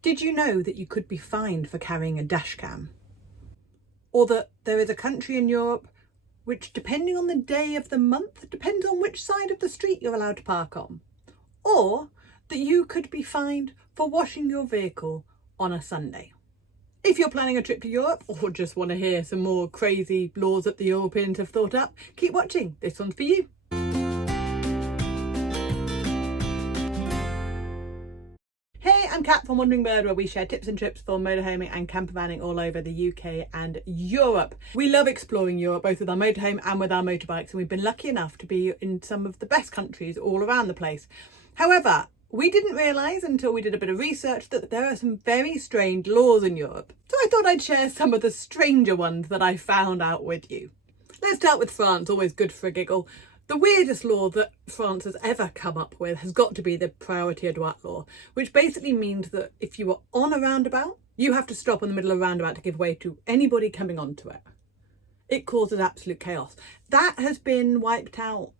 Did you know that you could be fined for carrying a dash cam? Or that there is a country in Europe which, depending on the day of the month, depends on which side of the street you're allowed to park on? Or that you could be fined for washing your vehicle on a Sunday? If you're planning a trip to Europe or just want to hear some more crazy laws that the Europeans have thought up, keep watching. This one's for you. I'm Kat from Wandering Bird, where we share tips and trips for motorhoming and campervanning all over the UK and Europe. We love exploring Europe, both with our motorhome and with our motorbikes, and we've been lucky enough to be in some of the best countries all around the place. However, we didn't realise until we did a bit of research that there are some very strange laws in Europe. So I thought I'd share some of the stranger ones that I found out with you. Let's start with France, always good for a giggle. The weirdest law that France has ever come up with has got to be the priorité à droite law, which basically means that if you are on a roundabout, you have to stop in the middle of a roundabout to give way to anybody coming onto it. It causes absolute chaos. That has been wiped out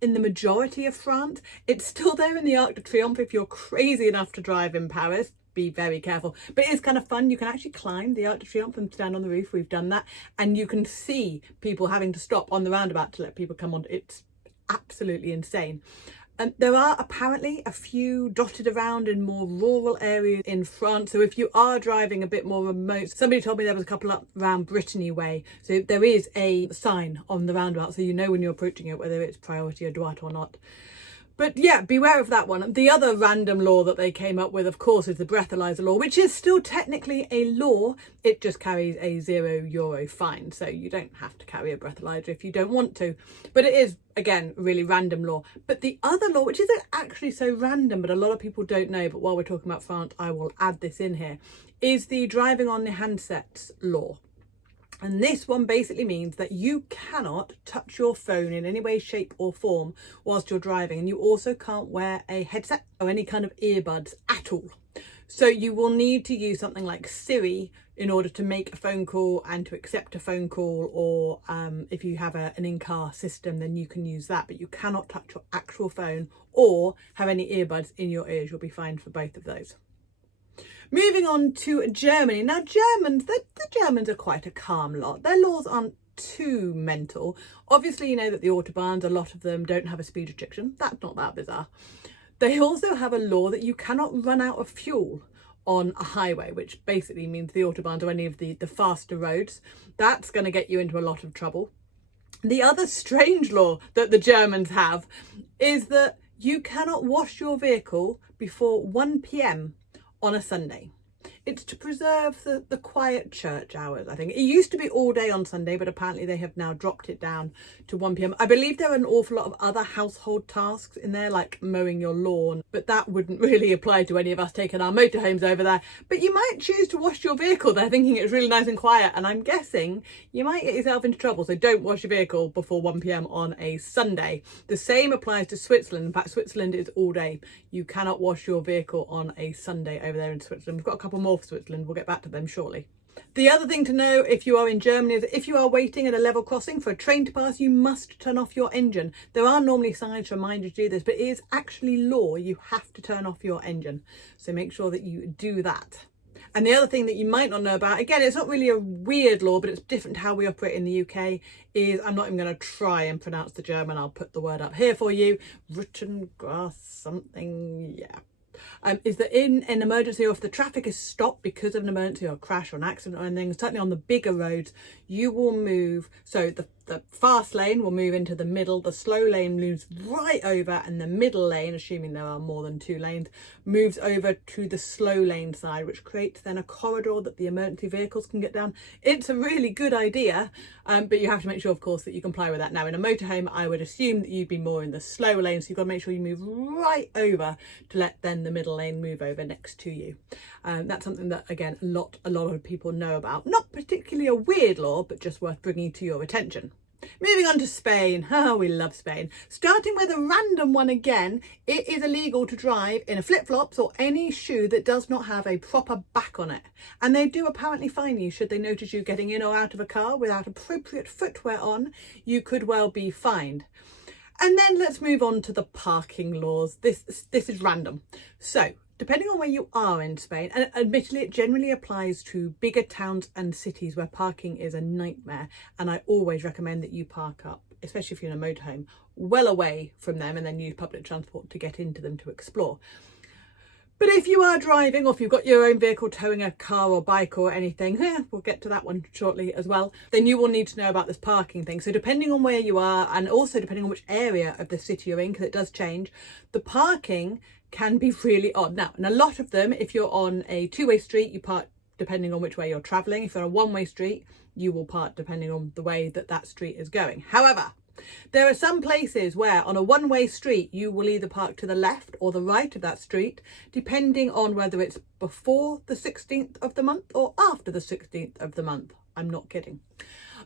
in the majority of France. It's still there in the Arc de Triomphe if you're crazy enough to drive in Paris. Be very careful, but it is kind of fun. You can actually climb the Arc de Triomphe and stand on the roof. We've done that, and you can see people having to stop on the roundabout to let people come on. It's absolutely insane. And there are apparently a few dotted around in more rural areas in France. So if you are driving a bit more remote, somebody told me there was a couple up around Brittany way. So there is a sign on the roundabout, so you know when you're approaching it whether it's priority à droite or not. But yeah, beware of that one. The other random law that they came up with, of course, is the Breathalyzer Law, which is still technically a law. It just carries a €0 fine. So you don't have to carry a breathalyzer if you don't want to. But it is, again, a really random law. But the other law, which isn't actually so random, but a lot of people don't know, but while we're talking about France, I will add this in here, is the driving on the handsets law. And this one basically means that you cannot touch your phone in any way, shape or form whilst you're driving. And you also can't wear a headset or any kind of earbuds at all. So you will need to use something like Siri in order to make a phone call and to accept a phone call, or if you have an in-car system, then you can use that. But you cannot touch your actual phone or have any earbuds in your ears. You'll be fined for both of those. Moving on to Germany. Now, the Germans are quite a calm lot. Their laws aren't too mental. Obviously, you know that the autobahns, a lot of them don't have a speed restriction. That's not that bizarre. They also have a law that you cannot run out of fuel on a highway, which basically means the autobahns or any of the faster roads. That's going to get you into a lot of trouble. The other strange law that the Germans have is that you cannot wash your vehicle before 1 p.m. on a Sunday. It's to preserve the quiet church hours, I think. It used to be all day on Sunday, but apparently they have now dropped it down to 1 p.m. I believe there are an awful lot of other household tasks in there, like mowing your lawn, but that wouldn't really apply to any of us taking our motorhomes over there. But you might choose to wash your vehicle there thinking it's really nice and quiet, and I'm guessing you might get yourself into trouble. So don't wash your vehicle before 1 p.m. on a Sunday. The same applies to Switzerland. In fact, Switzerland is all day. You cannot wash your vehicle on a Sunday over there in Switzerland. We've got a couple more for Switzerland. We'll get back to them shortly. The other thing to know if you are in Germany is that if you are waiting at a level crossing for a train to pass, you must turn off your engine. There are normally signs to remind you to do this, but it is actually law. You have to turn off your engine. So make sure that you do that. And the other thing that you might not know about, again, it's not really a weird law, but it's different to how we operate in the UK, is, I'm not even going to try and pronounce the German. I'll put the word up here for you. Ruttengrass something, yeah. Is that in an emergency, or if the traffic is stopped because of an emergency or a crash or an accident or anything, certainly on the bigger roads, you will move. So the fast lane will move into the middle, the slow lane moves right over, and the middle lane, assuming there are more than 2 lanes, moves over to the slow lane side, which creates then a corridor that the emergency vehicles can get down. It's a really good idea, but you have to make sure, of course, that you comply with that. Now, in a motorhome, I would assume that you'd be more in the slow lane, so you've got to make sure you move right over to let then the middle lane move over next to you. That's something that, again, a lot of people know about. Not particularly a weird law, but just worth bringing to your attention. Moving on to Spain. Oh, we love Spain. Starting with a random one again, it is illegal to drive in a flip-flops or any shoe that does not have a proper back on it. And they do apparently fine you should they notice you getting in or out of a car without appropriate footwear on. You could well be fined. And then let's move on to the parking laws. This is random. So Depending on where you are in Spain, and admittedly it generally applies to bigger towns and cities where parking is a nightmare, and I always recommend that you park up, especially if you're in a motorhome, well away from them and then use public transport to get into them to explore. But if you are driving, or if you've got your own vehicle towing a car or bike or anything, we'll get to that one shortly as well, then you will need to know about this parking thing. So depending on where you are, and also depending on which area of the city you're in, because it does change, the parking can be really odd. Now, and a lot of them, if you're on a two-way street, you park depending on which way you're travelling. If you're on a one-way street, you will park depending on the way that that street is going. However, there are some places where on a one-way street you will either park to the left or the right of that street, depending on whether it's before the 16th of the month or after the 16th of the month. I'm not kidding.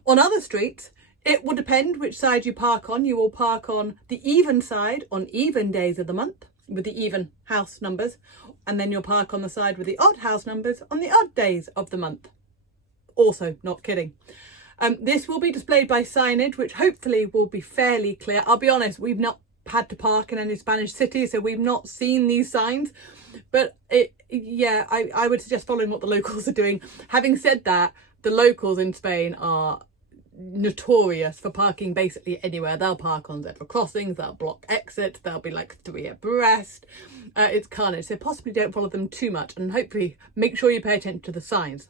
On other streets, it will depend which side you park on. You will park on the even side on even days of the month with the even house numbers, and then you'll park on the side with the odd house numbers on the odd days of the month. Also not kidding. This will be displayed by signage, which hopefully will be fairly clear. I'll be honest, we've not had to park in any Spanish city, so we've not seen these signs. But I would suggest following what the locals are doing. Having said that, the locals in Spain are notorious for parking basically anywhere. They'll park on zebra crossings, they'll block exits, they'll be like 3 abreast. It's carnage, so possibly don't follow them too much, and hopefully make sure you pay attention to the signs.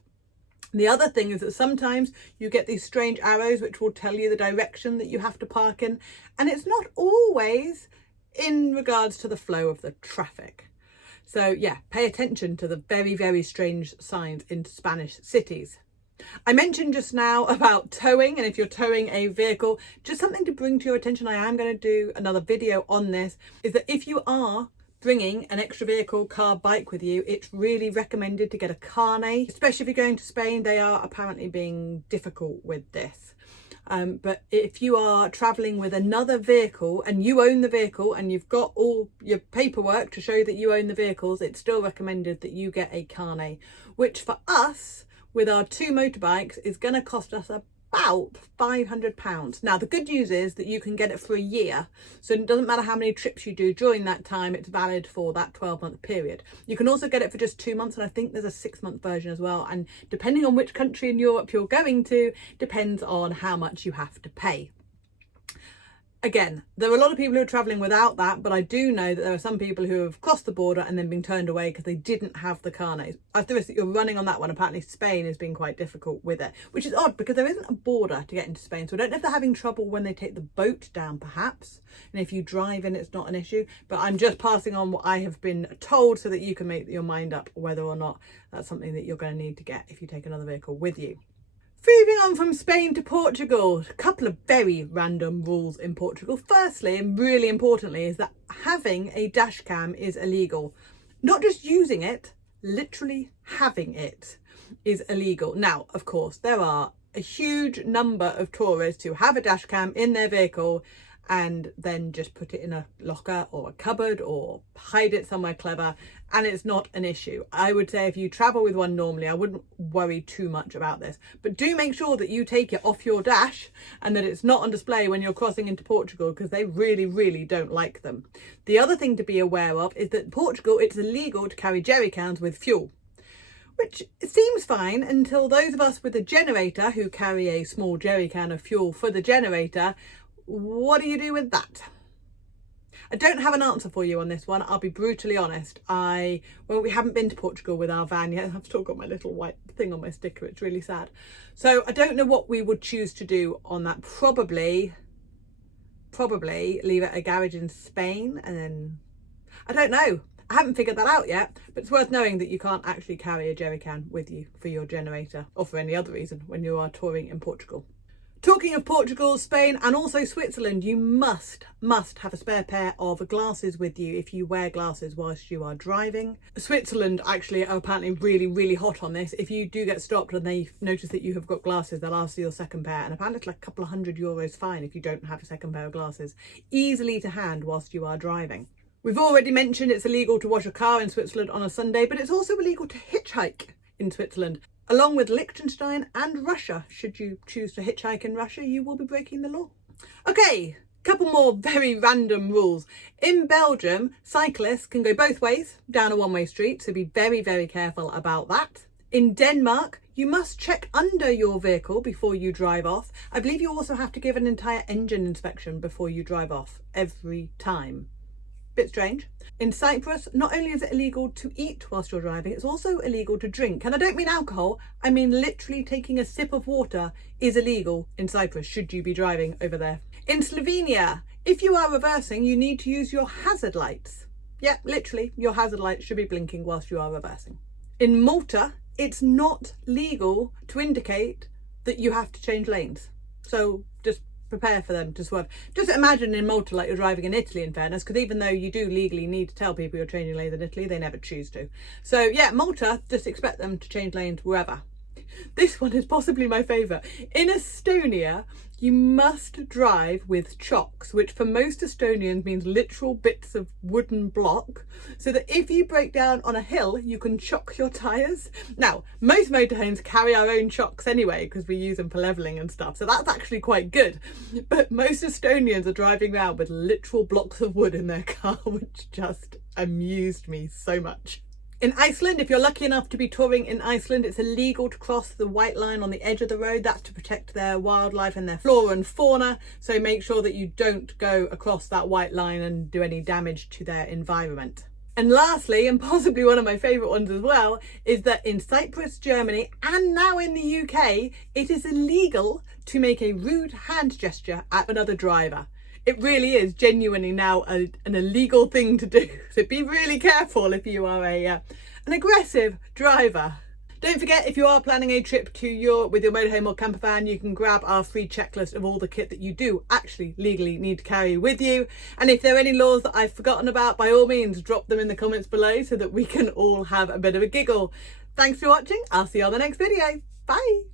The other thing is that sometimes you get these strange arrows which will tell you the direction that you have to park in, and it's not always in regards to the flow of the traffic. So yeah, pay attention to the very, very strange signs in Spanish cities. I mentioned just now about towing, and if you're towing a vehicle, just something to bring to your attention, I am going to do another video on this, is that if you are bringing an extra vehicle, car, bike with you, it's really recommended to get a carnet, especially if you're going to Spain. They are apparently being difficult with this. But if you are travelling with another vehicle and you own the vehicle and you've got all your paperwork to show that you own the vehicles, it's still recommended that you get a carnet, which for us, with our 2 motorbikes, is going to cost us about £500. Now, the good news is that you can get it for a year. So it doesn't matter how many trips you do during that time, it's valid for that 12-month period. You can also get it for just 2 months, and I think there's a 6-month version as well. And depending on which country in Europe you're going to, depends on how much you have to pay. Again, there are a lot of people who are travelling without that, but I do know that there are some people who have crossed the border and then been turned away because they didn't have the carnets. I have to risk that you're running on that one. Apparently Spain has been quite difficult with it, which is odd because there isn't a border to get into Spain. So I don't know if they're having trouble when they take the boat down, perhaps. And if you drive in, it's not an issue. But I'm just passing on what I have been told so that you can make your mind up whether or not that's something that you're going to need to get if you take another vehicle with you. Moving on from Spain to Portugal, a couple of very random rules in Portugal. Firstly, and really importantly, is that having a dash cam is illegal. Not just using it, literally having it is illegal. Now, of course, there are a huge number of tourists who have a dash cam in their vehicle and then just put it in a locker or a cupboard or hide it somewhere clever, and it's not an issue. I would say if you travel with one normally, I wouldn't worry too much about this, but do make sure that you take it off your dash and that it's not on display when you're crossing into Portugal, because they really, really don't like them. The other thing to be aware of is that in Portugal, it's illegal to carry jerry cans with fuel, which seems fine until those of us with a generator who carry a small jerry can of fuel for the generator. What do you do with that? I don't have an answer for you on this one. I'll be brutally honest. We haven't been to Portugal with our van yet. I've still got my little white thing on my sticker. It's really sad. So I don't know what we would choose to do on that. Probably leave it at a garage in Spain, and then I don't know. I haven't figured that out yet, but it's worth knowing that you can't actually carry a jerry can with you for your generator or for any other reason when you are touring in Portugal. Talking of Portugal, Spain and also Switzerland, you must have a spare pair of glasses with you if you wear glasses whilst you are driving. Switzerland actually are apparently really, really hot on this. If you do get stopped and they notice that you have got glasses, they'll ask for your second pair, and apparently it's like a couple of €100 fine if you don't have a second pair of glasses. Easily to hand whilst you are driving. We've already mentioned it's illegal to wash a car in Switzerland on a Sunday, but it's also illegal to hitchhike in Switzerland. Along with Liechtenstein and Russia. Should you choose to hitchhike in Russia, you will be breaking the law. Okay, Couple more very random rules. In Belgium, cyclists can go both ways down a one-way street, so be very, very careful about that. In Denmark, you must check under your vehicle before you drive off. I believe you also have to give an entire engine inspection before you drive off every time. Bit strange. In Cyprus, not only is it illegal to eat whilst you're driving, it's also illegal to drink. And I don't mean alcohol, I mean literally taking a sip of water is illegal in Cyprus, should you be driving over there. In Slovenia, if you are reversing, you need to use your hazard lights. Yeah, literally, your hazard lights should be blinking whilst you are reversing. In Malta, it's not legal to indicate that you have to change lanes. So just prepare for them to swerve. Just imagine in Malta like you're driving in Italy, in fairness, because even though you do legally need to tell people you're changing lanes in Italy, they never choose to. So yeah, Malta, just expect them to change lanes wherever. This one is possibly my favourite. In Estonia, you must drive with chocks, which for most Estonians means literal bits of wooden block, so that if you break down on a hill, you can chock your tyres. Now, most motorhomes carry our own chocks anyway, because we use them for levelling and stuff, so that's actually quite good. But most Estonians are driving around with literal blocks of wood in their car, which just amused me so much. In Iceland, if you're lucky enough to be touring in Iceland, it's illegal to cross the white line on the edge of the road. That's to protect their wildlife and their flora and fauna. So make sure that you don't go across that white line and do any damage to their environment. And lastly, and possibly one of my favourite ones as well, is that in Cyprus, Germany, and now in the UK, it is illegal to make a rude hand gesture at another driver. It really is genuinely now an illegal thing to do. So be really careful if you are an aggressive driver. Don't forget, if you are planning a trip to Europe with your motorhome or camper van, you can grab our free checklist of all the kit that you do actually legally need to carry with you. And if there are any laws that I've forgotten about, by all means, drop them in the comments below so that we can all have a bit of a giggle. Thanks for watching. I'll see you on the next video. Bye.